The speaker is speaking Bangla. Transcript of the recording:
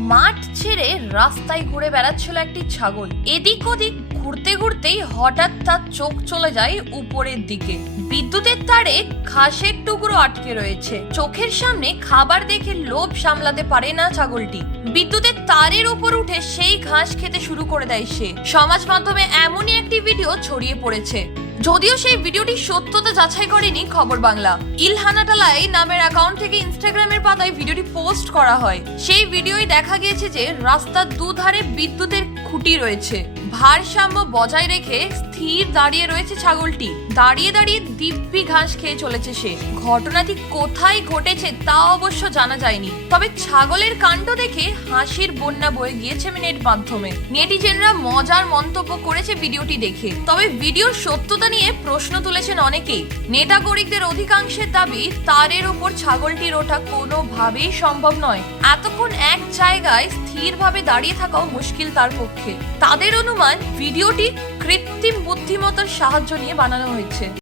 মাঠ ছেড়ে রাস্তায় ঘুরে বেড়াচ্ছিল একটি ছাগল। এদিক ওদিক ঘুরতে ঘুরতেই হঠাৎ তার চোখ চলে যায় উপরের দিকে। বিদ্যুতের তারে ঘাসের টুকরো আটকে রয়েছে। চোখের সামনে খাবার দেখে লোভ সামলাতে পারে না ছাগলটি। বিদ্যুতের তারের উপর উঠে সেই ঘাস খেতে শুরু করে দেয় সে। সমাজ মাধ্যমে এমনই একটি ভিডিও ছড়িয়ে পড়েছে। যদিও সেই ভিডিওটি সত্যতা যাচাই করেনি খবর বাংলা। ইলহানাটালাই নামের অ্যাকাউন্ট থেকে ইনস্টাগ্রামের পাতায় ভিডিওটি পোস্ট করা হয়। সেই ভিডিওয় দেখা গিয়েছে যে রাস্তার দুধারে বিদ্যুতের খুঁটি রয়েছে। ভারসাম্য বজায় রেখে স্থির দাঁড়িয়ে রয়েছে ছাগলটি। দাঁড়িয়ে দাঁড়িয়ে দিব্যি ঘাস খেয়ে চলেছে সে। ঘটনাটি কোথায় ঘটেছে তা অবশ্য জানা যায়নি, তবে ছাগলের কাণ্ড দেখে হাসির বন্যা বয়ে গিয়েছে নেট মাধ্যমে। নেটিজেনরা মজার মন্তব্য করেছে ভিডিওটি দেখে। তবে ভিডিওর সত্যতা নিয়ে প্রশ্ন তুলেছেন অনেকেই। নেটাগরিকদের অধিকাংশের দাবি তারের ওপর ছাগলটির ওঠা কোনোভাবেই সম্ভব নয়। এতক্ষণ এক জায়গায় স্থিরভাবে দাঁড়িয়ে থাকাও মুশকিল তার পক্ষে। তাদের অনুমান ভিডিওটি কৃত্রিম বুদ্ধিমত্তার সাহায্য নিয়ে বানানো হয়েছে।